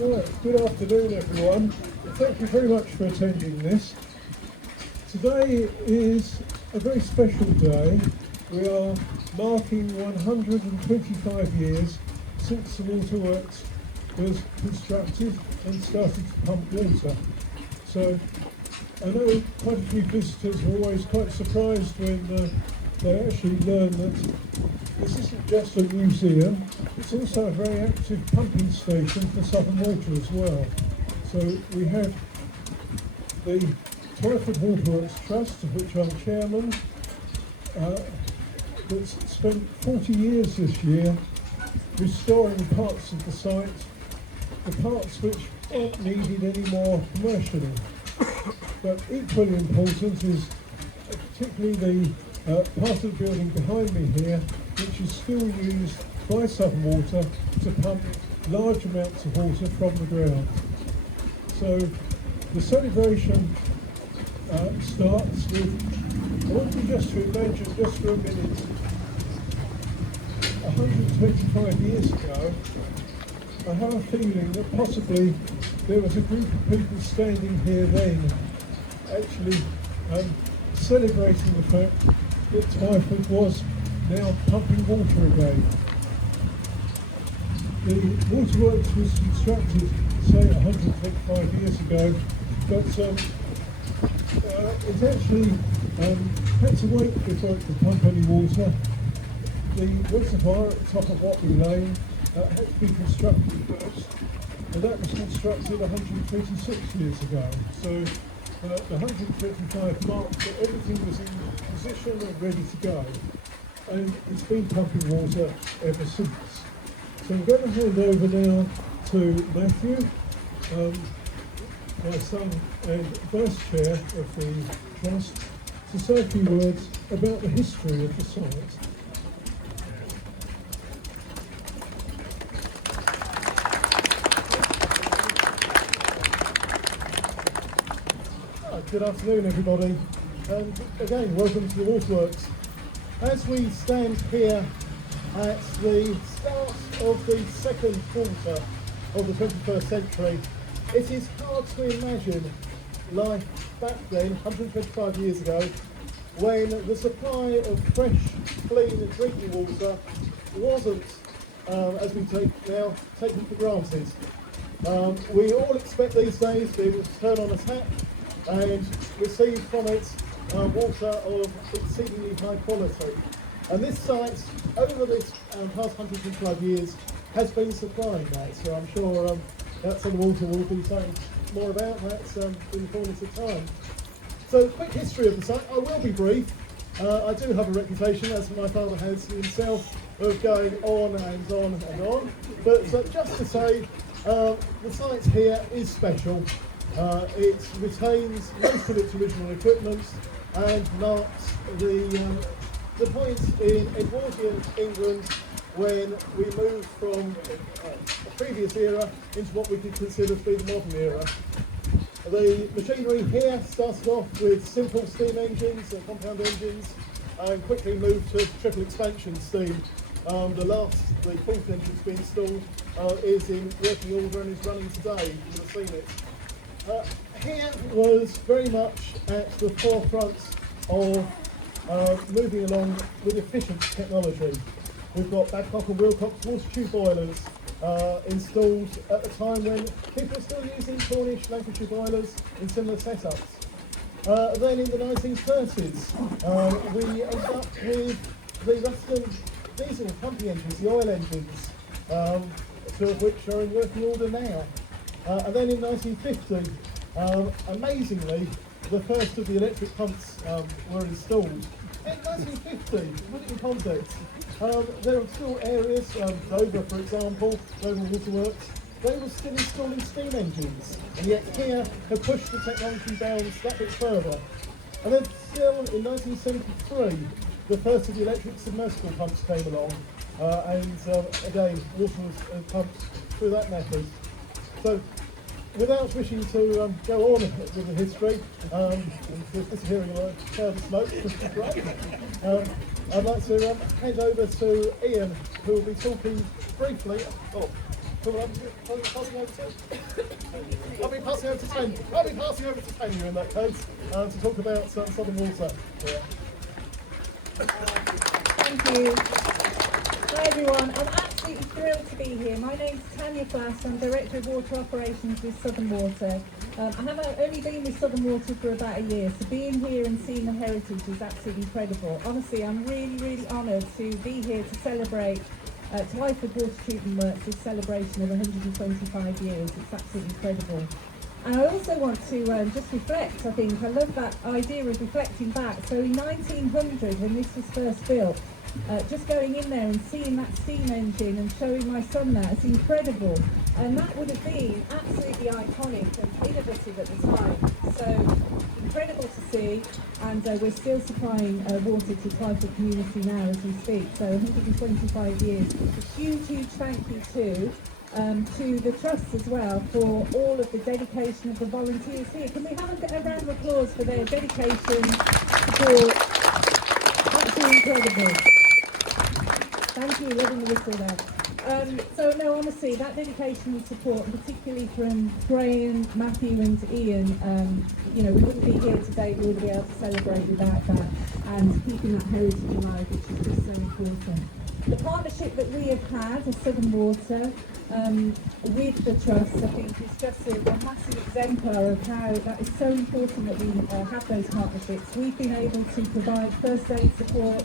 Right, good afternoon everyone. Thank you very much for attending this. Today is a very special day. We are marking 125 years since the waterworks was constructed and started to pump water. So I know quite a few visitors are always quite surprised when they actually learn that this isn't just a museum, it's also a very active pumping station for Southern Water as well. So we have the Twyford Waterworks Trust, of which I'm chairman, that's spent 40 years this year restoring parts of the site, the parts which aren't needed anymore commercially. But equally important is particularly the part of the building behind me here, which is still used by Southern Water to pump large amounts of water from the ground. So the celebration starts with, I want you just to imagine just for a minute, 125 years ago, I have a feeling that possibly there was a group of people standing here then actually celebrating the fact that Twyford was now pumping water again. The waterworks was constructed, say, 125 years ago, but it actually had to wait before it could pump any water. The reservoir at the top of Watley Lane had to be constructed first, and that was constructed 126 years ago. So the 125 marked that everything was in position and ready to go, and it's been pumping water ever since. So I'm going to hand over now to Matthew, my son and vice chair of the trust, to say a few words about the history of the site. Good afternoon everybody, and again welcome to the Waterworks. As we stand here at the start of the second quarter of the 21st century, it is hard to imagine life back then, 125 years ago, when the supply of fresh, clean drinking water wasn't, as we take now, taken for granted. We all expect these days to be able to turn on a tap and receive from it water of exceedingly high quality. And this site, over this past 125 years, has been supplying that. So I'm sure that Southern Water will be saying more about that in the fullness of time. So, quick history of the site. I will be brief. I do have a reputation, as my father has himself, of going on and on and on. But just to say, the site here is special. It retains most of its original equipment and marks the point in Edwardian England when we moved from a previous era into what we could consider to be the modern era. The machinery here started off with simple steam engines and compound engines and quickly moved to triple expansion steam. The fourth engine to be installed is in working order and is running today. You will have seen it. Here was very much at the forefront of moving along with efficient technology. We've got Babcock and Wilcox water tube boilers installed at a time when people are still using Cornish, Lancashire boilers in similar setups. Then in the 1930s, we ended up with the Ruston diesel pumping engines, the oil engines, two of which are in working order now. And then in 1950, amazingly, the first of the electric pumps were installed. In 1950, to put it in context, there are still areas, Dover for example, Dover Waterworks, they were still installing steam engines, and yet here have pushed the technology down that bit further. And then still in 1973, the first of the electric submersible pumps came along, and again, water was pumped through that method. So, without wishing to go on with the history, and disappearing a cloud of smoke, which is great, I'd like to hand over to Ian, who will be talking briefly. Come on, I'll be passing over to I'll be passing over to Tania. I'll be passing over to Tania in that case to talk about Southern Water. Yeah. Thank you. Hi everyone, I'm absolutely thrilled to be here. My name's Tania Flasck, I'm Director of Water Operations with Southern Water. I have only been with Southern Water for about a year, so being here and seeing the heritage is absolutely incredible. Honestly, I'm really honoured to be here to celebrate Twyford Waterworks Trust, this celebration of 125 years. It's absolutely incredible. And I also want to just reflect, I think. I love that idea of reflecting back. So in 1900, when this was first built, just going in there and seeing that steam engine and showing my son that, it's incredible. And that would have been absolutely iconic and innovative at the time. So incredible to see, and we're still supplying water to Twyford community now as we speak. So 125 years. A huge thank you to the Trust as well for all of the dedication of the volunteers here. Can we have a round of applause for their dedication, support? Absolutely incredible. Thank you, loving the whistle there. So no, honestly, that dedication and support, and particularly from Graham, Matthew and Ian, we wouldn't be here today, we wouldn't be able to celebrate without that, and keeping that heritage alive, which is just so important. The partnership that we have had as Southern Water with the Trust, I think, is just a massive exemplar of how that is so important that we have those partnerships. We've been able to provide first aid support,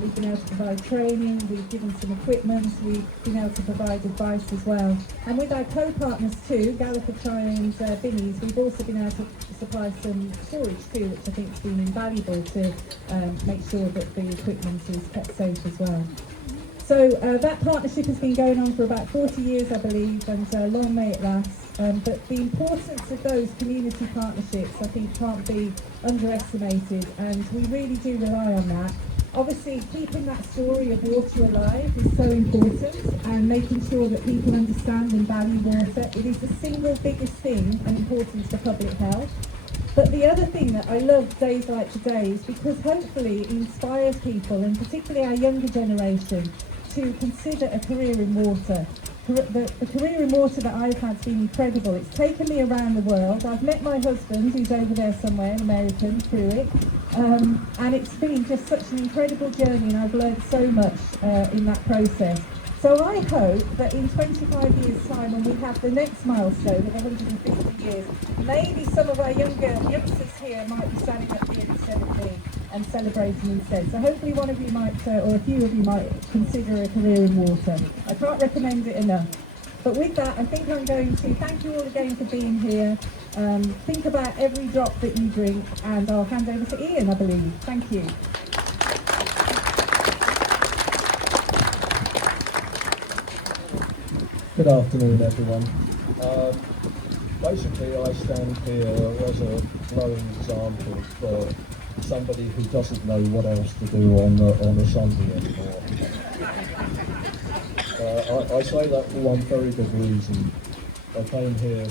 we've been able to provide training, we've given some equipment, we've been able to provide advice as well. And with our co-partners too, Galliford and Binnies, we've also been able to supply some storage too, which I think has been invaluable to make sure that the equipment is kept safe as well. So that partnership has been going on for about 40 years, I believe, and long may it last. But the importance of those community partnerships, I think, can't be underestimated, and we really do rely on that. Obviously, keeping that story of water alive is so important, and making sure that people understand and value water. It is the single biggest thing and importance for public health. But the other thing that I love days like today is because hopefully it inspires people, and particularly our younger generation, to consider a career in water. The career in water that I've had has been incredible. It's taken me around the world. I've met my husband, who's over there somewhere, an American, through it. And it's been just such an incredible journey, and I've learned so much in that process. So I hope that in 25 years' time, when we have the next milestone of 150 years, maybe some of our youngsters here might be standing up here instead of me and celebrating instead. So hopefully one of you might, or a few of you might, consider a career in water. I can't recommend it enough. But with that, I think I'm going to thank you all again for being here. Think about every drop that you drink, and I'll hand over to Ian, I believe. Thank you. Good afternoon, everyone. Basically, I stand here as a glowing example for somebody who doesn't know what else to do on a Sunday anymore. I say that for one very good reason. I came here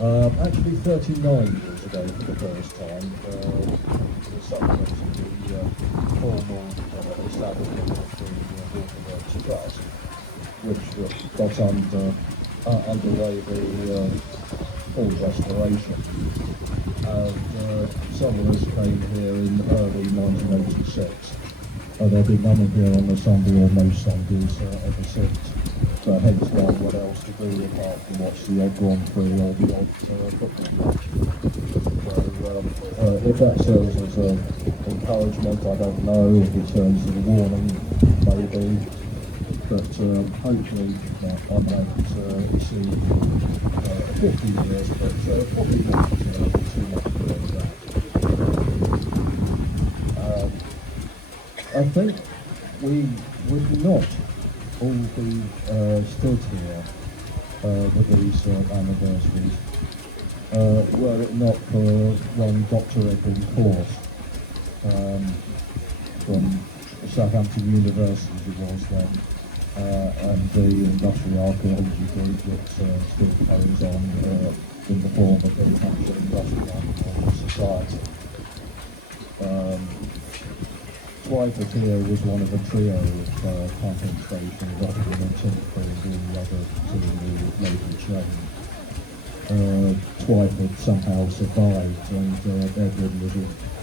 actually 39 years ago for the first time, the supplement to the formal establishment of the Waterworks Trust, which got underway the full restoration. And some of us came here in early 1986. There have been none of here on a Sunday or most Sundays ever since. So hence why what else to do apart from watch the odd Grand Prix or the odd football match. So if that serves as an encouragement, I don't know. If it serves as a warning, maybe. But hopefully I'm able to see 50 years, but probably not too much beyond that. I think we would not all be stood here with these anniversaries were it not for one Dr. Edwin course from Southampton University, as it was then. And the industrial archaeology group that still carries on in the form of the Hampshire Industrial Archaeological Society. Twyford here was one of a trio of pumping stations, other than Twyford and the other two Twyford somehow survived, and Edwin was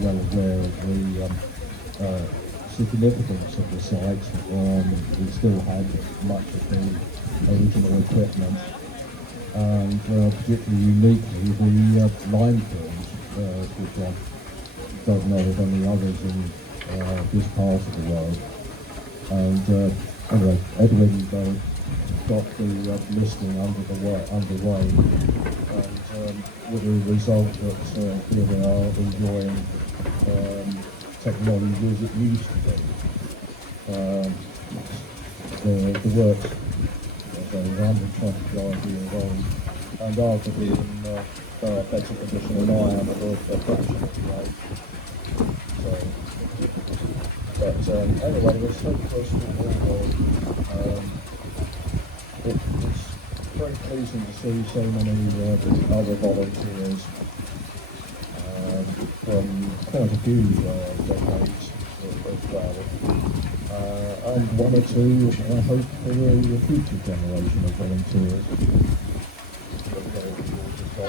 well aware of the significance of the site. We still had much of the original equipment, and particularly uniquely the lime kilns, which I don't know of any others in this part of the world. And anyway, Edwin got the listing underway, and with the result that here we are enjoying technology as it used to be. The works are 125 years old and arguably in far better condition than I am at a fraction of the age. So, but anyway, let's hope for us all. It's very pleasing to see so many other volunteers from quite a few decades as well, and one or two, I hope, for the future generation of volunteers. So,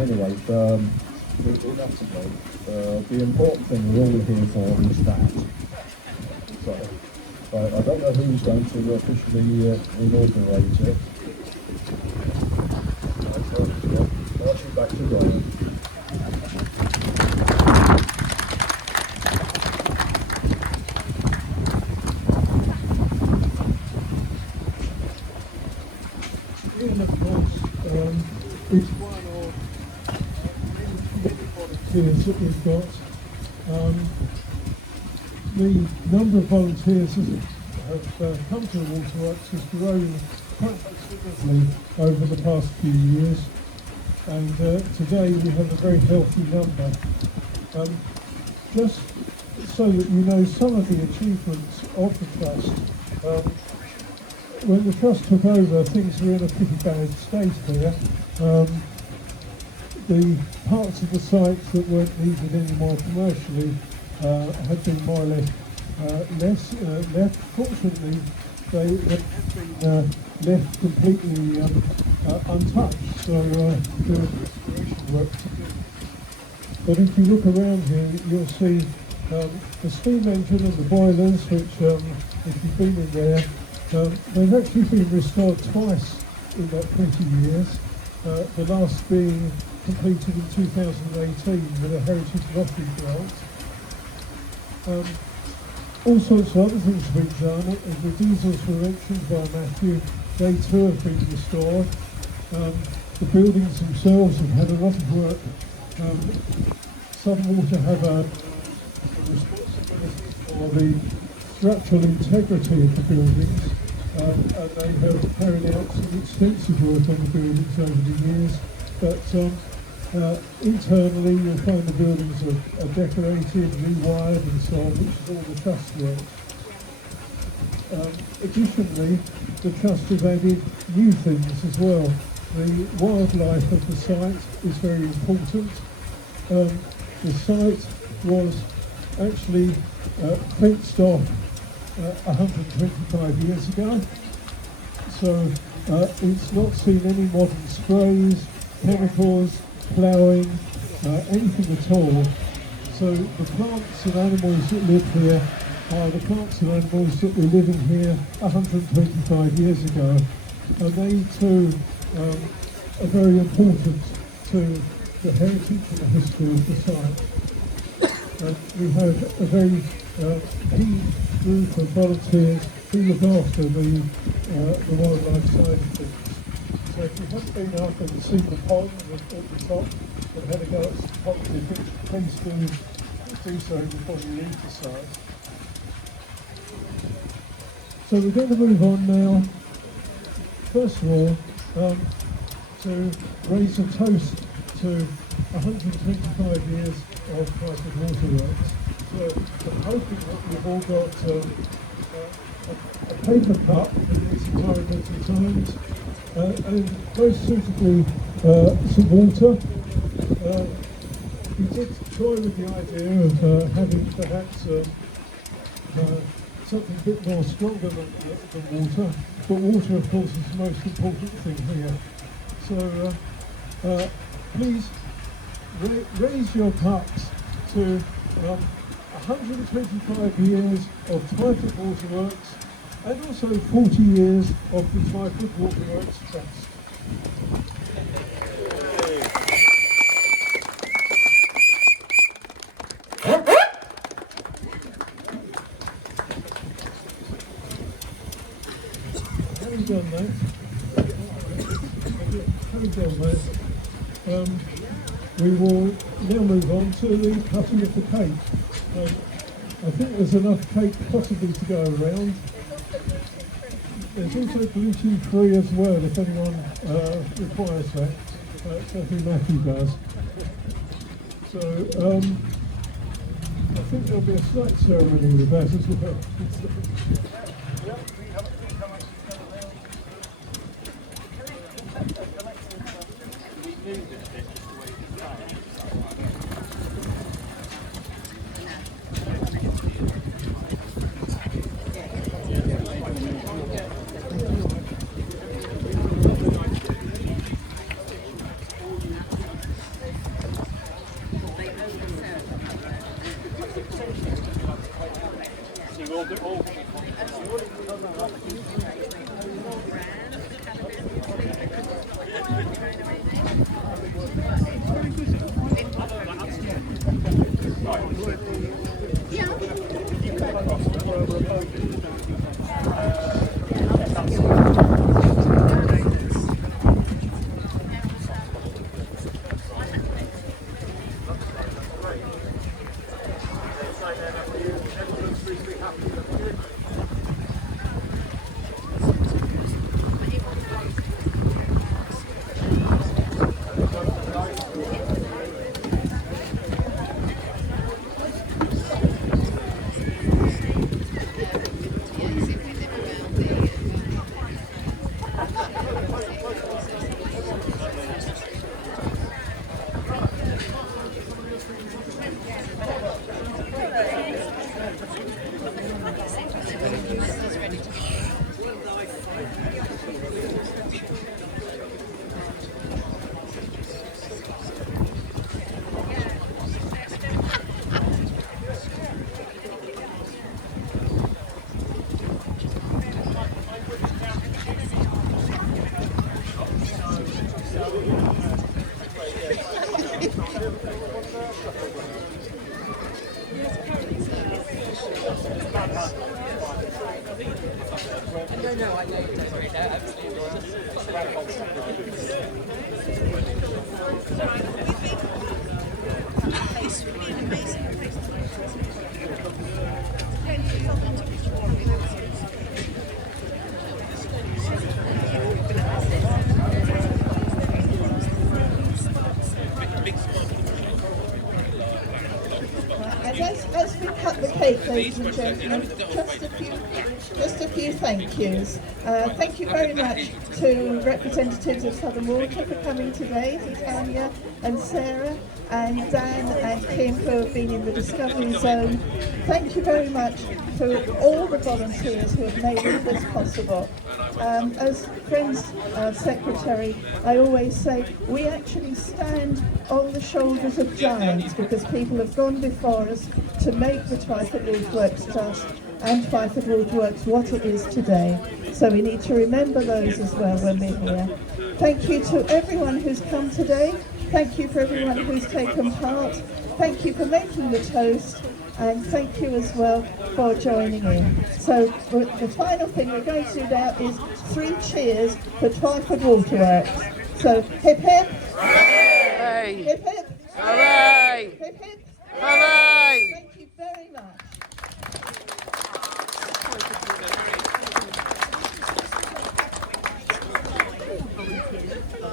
anyway, enough to know. The important thing we're all here for is that. So, I don't know who's going to officially inaugurate it. Pass you back to Brian. And of course, it's one of many volunteers that we've got. The number of volunteers that have come to the Waterworks has grown quite considerably over the past few years, and today we have a very healthy number. Just so that you know some of the achievements of the Trust, when the Trust took over, things were in a pretty bad state here. The parts of the site that weren't needed anymore commercially had been more or less left. Fortunately, they had been left completely untouched, so there was restoration work to do. But if you look around here, you'll see the steam engine and the boilers, which, if you've been in there, they've actually been restored twice in that 20 years, the last being completed in 2018 with a Heritage Lottery grant. All sorts of other things have been done. The diesels were mentioned by Matthew. They too have been restored. The buildings themselves have had a lot of work. Southern Water have a responsibility for the structural integrity of the buildings, and they have carried out some extensive work on the buildings over the years. But internally, you'll find the buildings are decorated, rewired, and so on, which is all the Trust work. Additionally, the Trust have added new things as well. The wildlife of the site is very important. The site was actually fenced off 125 years ago, so it's not seen any modern sprays, chemicals, ploughing, anything at all. So the plants and animals that live here are the plants and animals that were living here 125 years ago, and they too are very important to the heritage and the history of the site. We have a very key group of volunteers who look after the wildlife side of things. So if you haven't been up and seen the pond at the top and had a go at some positive pictures, please do so before you leave the site. So we're going to move on now, first of all, to raise a toast to 125 years of Twyford Waterworks. So I'm hoping that we've all got a paper cup in these environmental times, and most suitably some water. We did toy with the idea of having perhaps something a bit more stronger than water, but water of course is the most important thing here. So please raise your cups to 125 years of Twyford Waterworks and also 40 years of the Twyford Waterworks Trust. Having done that, we will now move on to the cutting of the cake. I think there's enough cake possibly to go around. There's also gluten-free as well, if anyone requires that. Certainly Matthew does. So I think there'll be a slight ceremony with that as well. As we cut the cake, ladies and gentlemen, just a few thank yous. Thank you very much to representatives of Southern Water for coming today, to Tania and Sarah and Dan and Kim who have been in the Discovery Zone. Thank you very much to all the volunteers who have made all this possible. As Friends Secretary, I always say we actually stand on the shoulders of giants because people have gone before us to make the Twyford Waterworks Trust and Twyford Waterworks what it is today. So we need to remember those as well when we're here. Thank you to everyone who's come today. Thank you for everyone who's taken part. Thank you for making the toast. And thank you as well for joining in. So the final thing we're going to do now is 3 cheers for Twyford Waterworks. So hip hip, Hooray! hip hip, Hooray! hip hip, Hooray!